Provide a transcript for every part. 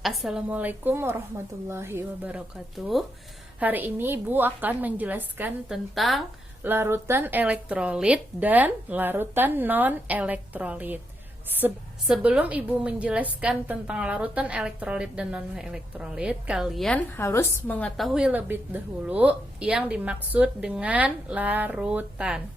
Assalamualaikum warahmatullahi wabarakatuh. Hari ini Ibu akan menjelaskan tentang larutan elektrolit dan larutan non-elektrolit. Sebelum Ibu menjelaskan tentang larutan elektrolit dan non-elektrolit, kalian harus mengetahui lebih dahulu yang dimaksud dengan larutan.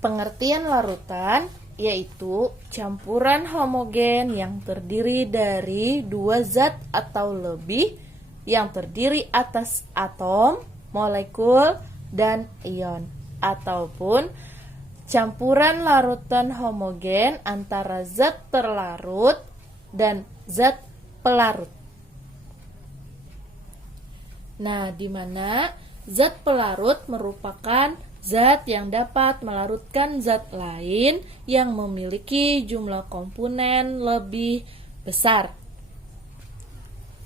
Pengertian larutan yaitu campuran homogen yang terdiri dari dua zat atau lebih yang terdiri atas atom, molekul, dan ion, ataupun campuran larutan homogen antara zat terlarut dan zat pelarut. Nah, di mana zat pelarut merupakan zat yang dapat melarutkan zat lain yang memiliki jumlah komponen lebih besar.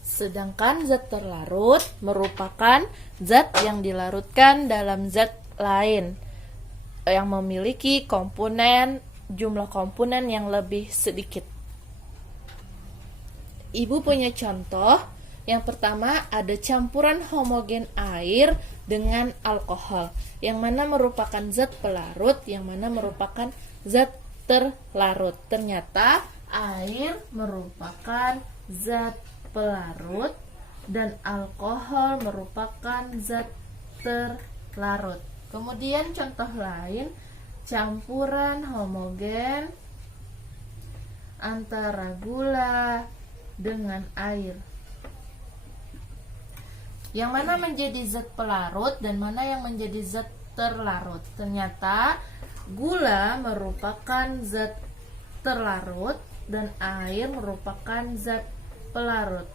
Sedangkan zat terlarut merupakan zat yang dilarutkan dalam zat lain yang memiliki jumlah komponen yang lebih sedikit. Ibu punya contoh. Yang pertama ada campuran homogen air dengan alkohol, yang mana merupakan zat pelarut, yang mana merupakan zat terlarut. Ternyata air merupakan zat pelarut dan alkohol merupakan zat terlarut. Kemudian contoh lain, campuran homogen antara gula dengan air, yang mana menjadi zat pelarut dan mana yang menjadi zat terlarut. Ternyata gula merupakan zat terlarut dan air merupakan zat pelarut.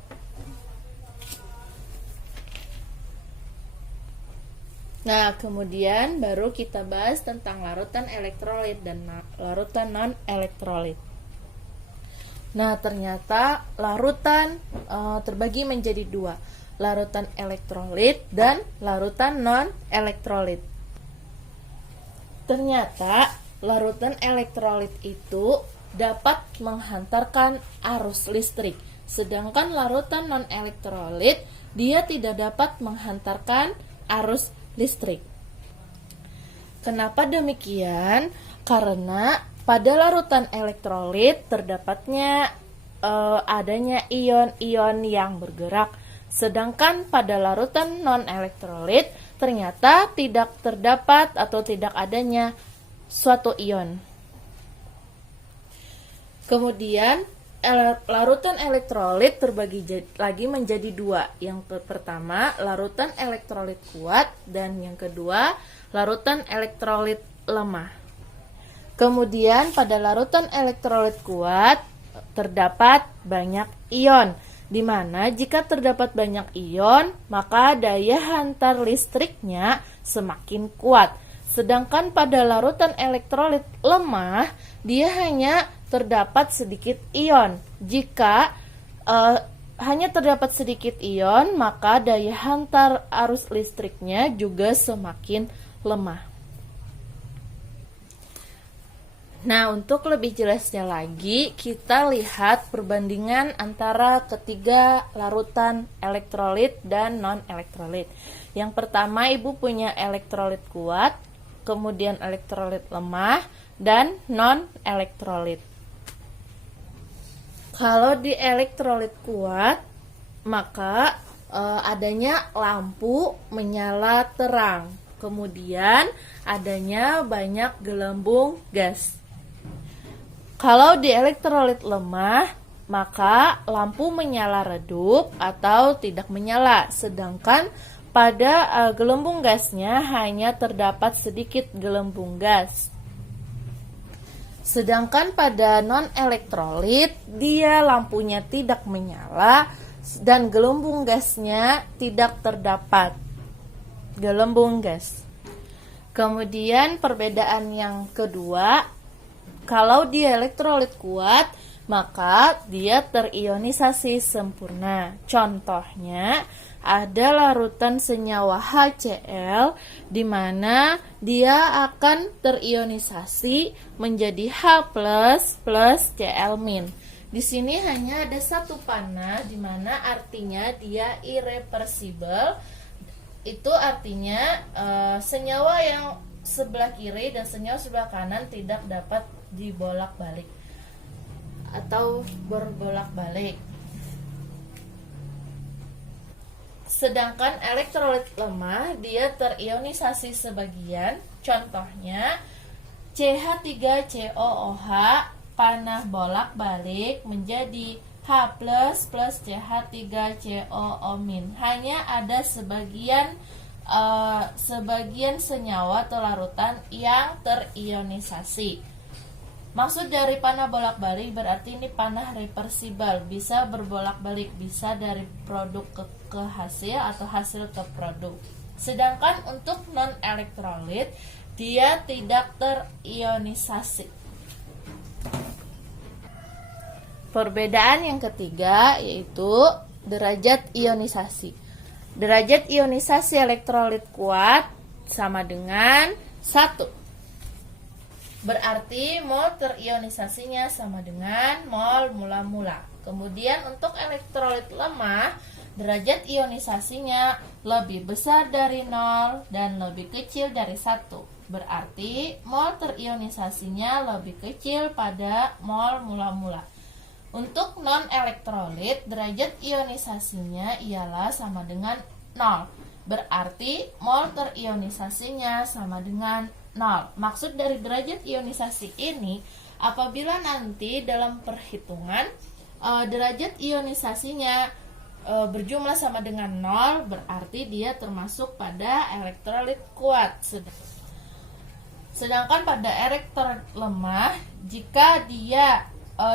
Nah, kemudian baru kita bahas tentang larutan elektrolit dan larutan non-elektrolit. Nah, ternyata larutan terbagi menjadi dua, larutan elektrolit dan larutan non-elektrolit. Ternyata larutan elektrolit itu dapat menghantarkan arus listrik, sedangkan larutan non-elektrolit dia tidak dapat menghantarkan arus listrik. Kenapa demikian? Karena pada larutan elektrolit terdapatnya adanya ion-ion yang bergerak, sedangkan pada larutan non-elektrolit ternyata tidak terdapat atau tidak adanya suatu ion. Kemudian larutan elektrolit terbagi lagi menjadi dua. Yang pertama larutan elektrolit kuat dan yang kedua larutan elektrolit lemah. Kemudian pada larutan elektrolit kuat terdapat banyak ion, di mana jika terdapat banyak ion, maka daya hantar listriknya semakin kuat. Sedangkan pada larutan elektrolit lemah, dia hanya terdapat sedikit ion. Jika hanya terdapat sedikit ion, maka daya hantar arus listriknya juga semakin lemah. Nah, untuk lebih jelasnya lagi, kita lihat perbandingan antara ketiga larutan elektrolit dan non-elektrolit. Yang pertama, Ibu punya elektrolit kuat, kemudian elektrolit lemah, dan non-elektrolit. Kalau di elektrolit kuat, maka adanya lampu menyala terang, kemudian adanya banyak gelembung gas. Kalau di elektrolit lemah, maka lampu menyala redup atau tidak menyala, sedangkan pada gelembung gasnya hanya terdapat sedikit gelembung gas. Sedangkan pada non-elektrolit, dia lampunya tidak menyala dan gelembung gasnya tidak terdapat gelembung gas. Kemudian perbedaan yang kedua, kalau dia elektrolit kuat, maka dia terionisasi sempurna. Contohnya, ada larutan senyawa HCl di mana dia akan terionisasi menjadi H+ plus Cl-. Di sini hanya ada satu panah di mana artinya dia irreversible. Itu artinya senyawa yang sebelah kiri dan senyawa sebelah kanan tidak dapat dibolak-balik atau berbolak-balik. Sedangkan elektrolit lemah dia terionisasi sebagian, contohnya CH3COOH panah bolak-balik menjadi H+ plus CH3COO-. Hanya ada sebagian senyawa atau larutan yang terionisasi. Maksud dari panah bolak-balik berarti ini panah reversibel, bisa berbolak-balik, bisa dari produk ke hasil atau hasil ke produk. Sedangkan untuk non-elektrolit dia tidak terionisasi. Perbedaan yang ketiga yaitu derajat ionisasi. Derajat ionisasi elektrolit kuat sama dengan 1. Berarti mol terionisasinya sama dengan mol mula-mula. Kemudian untuk elektrolit lemah, derajat ionisasinya lebih besar dari 0 dan lebih kecil dari 1. Berarti mol terionisasinya lebih kecil pada mol mula-mula. Untuk non-elektrolit, derajat ionisasinya ialah sama dengan 0. Berarti mol terionisasinya sama dengan 0. Maksud dari derajat ionisasi ini, apabila nanti dalam perhitungan derajat ionisasinya berjumlah sama dengan 0, berarti dia termasuk pada elektrolit kuat. Sedangkan pada elektrolit lemah, jika dia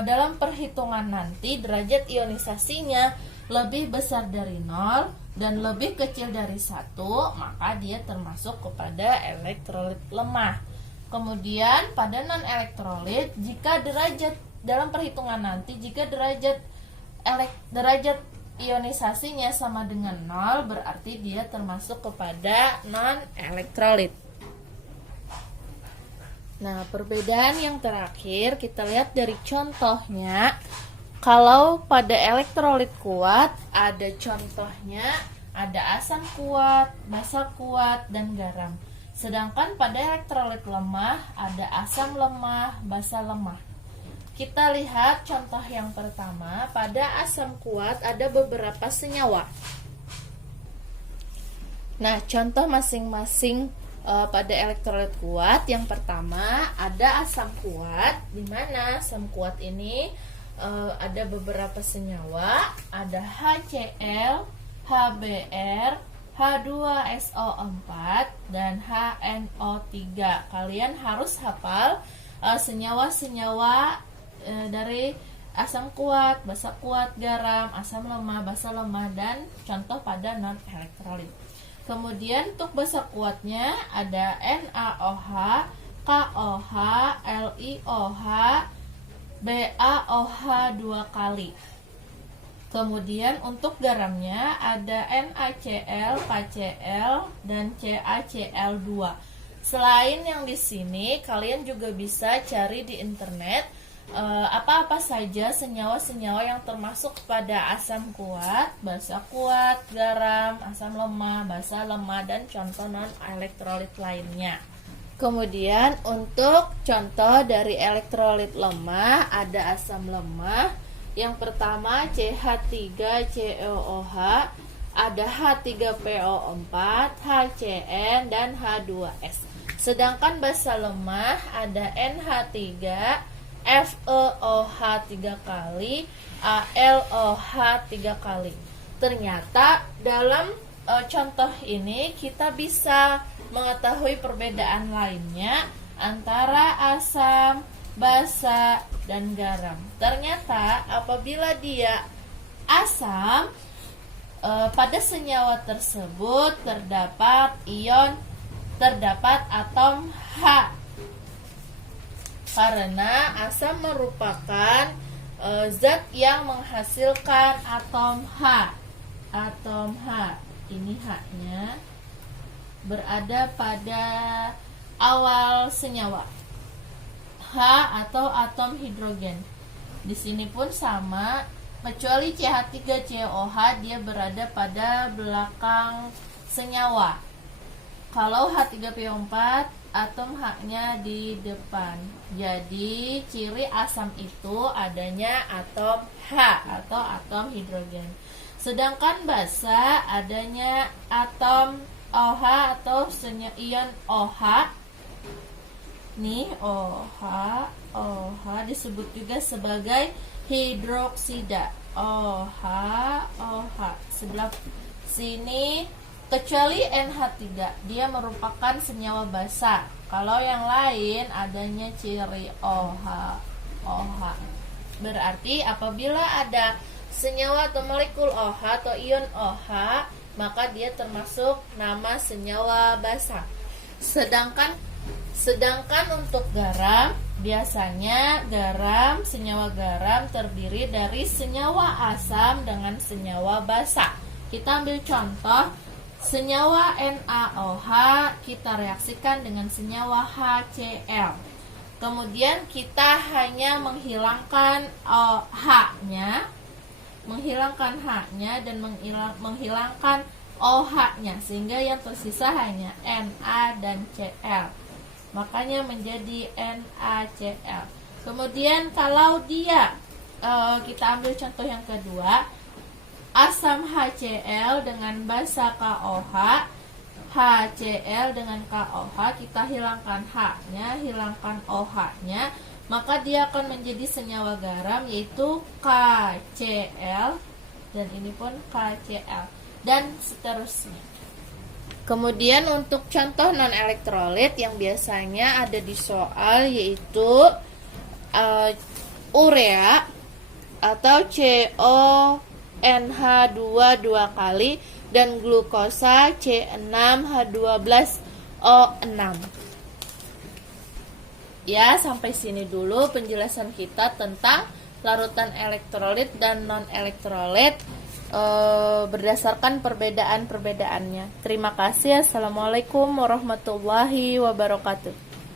dalam perhitungan nanti derajat ionisasinya lebih besar dari 0 dan lebih kecil dari 1, maka dia termasuk kepada elektrolit lemah. Kemudian pada non-elektrolit, jika derajat dalam perhitungan nanti jika derajat ionisasinya sama dengan 0, berarti dia termasuk kepada non-elektrolit. Nah, perbedaan yang terakhir kita lihat dari contohnya. Kalau pada elektrolit kuat ada contohnya ada asam kuat, basa kuat, dan garam. Sedangkan pada elektrolit lemah ada asam lemah, basa lemah. Kita lihat contoh yang pertama. Pada asam kuat ada beberapa senyawa. Nah, contoh masing-masing pada elektrolit kuat. Yang pertama ada asam kuat, di mana asam kuat ini ada beberapa senyawa, ada HCl, HBr, H2SO4, dan HNO3. Kalian harus hafal senyawa-senyawa dari asam kuat, basa kuat, garam, asam lemah, basa lemah, dan contoh pada non-elektrolit. Kemudian untuk basa kuatnya ada NaOH, KOH, LiOH, BaOH 2 kali. Kemudian untuk garamnya ada NaCl, KCl, dan CaCl2. Selain yang di sini, kalian juga bisa cari di internet apa-apa saja senyawa-senyawa yang termasuk pada asam kuat, basa kuat, garam, asam lemah, basa lemah, dan contoh non-elektrolit lainnya. Kemudian untuk contoh dari elektrolit lemah ada asam lemah. Yang pertama CH3COOH, ada H3PO4, HCN, dan H2S. Sedangkan basa lemah ada NH3, FeOH 3 kali, AlOH 3 kali. Ternyata dalam contoh ini kita bisa mengetahui perbedaan lainnya antara asam, basa, dan garam. Ternyata apabila dia asam, pada senyawa tersebut terdapat atom H. Karena asam merupakan zat yang menghasilkan atom H. atom H, ini H-nya berada pada awal senyawa H atau atom hidrogen. Di sini pun sama, kecuali CH3COH dia berada pada belakang senyawa. Kalau H3PO4 atom H-nya di depan. Jadi ciri asam itu adanya atom H atau atom hidrogen. Sedangkan basa adanya atom OH atau ion OH. Nih OH disebut juga sebagai hidroksida. OH sebelah sini, kecuali NH3 dia merupakan senyawa basa. Kalau yang lain adanya ciri OH. Berarti apabila ada senyawa atau molekul OH atau ion OH, maka dia termasuk nama senyawa basa. Sedangkan untuk garam, biasanya senyawa garam terdiri dari senyawa asam dengan senyawa basa. Kita ambil contoh, senyawa NaOH kita reaksikan dengan senyawa HCl. Kemudian kita hanya menghilangkan H-nya, dan menghilangkan OH-nya, sehingga yang tersisa hanya Na dan Cl. Makanya menjadi NaCl. Kemudian kalau dia kita ambil contoh yang kedua, asam HCl dengan basa KOH, HCl dengan KOH, kita hilangkan H-nya, hilangkan OH-nya, maka dia akan menjadi senyawa garam, yaitu KCl, dan ini pun KCl, dan seterusnya. Kemudian untuk contoh non-elektrolit yang biasanya ada di soal, yaitu urea atau CONH2 dua kali, dan glukosa C6H12O6. Ya, sampai sini dulu penjelasan kita tentang larutan elektrolit dan non-elektrolit berdasarkan perbedaan-perbedaannya. Terima kasih. Assalamualaikum warahmatullahi wabarakatuh.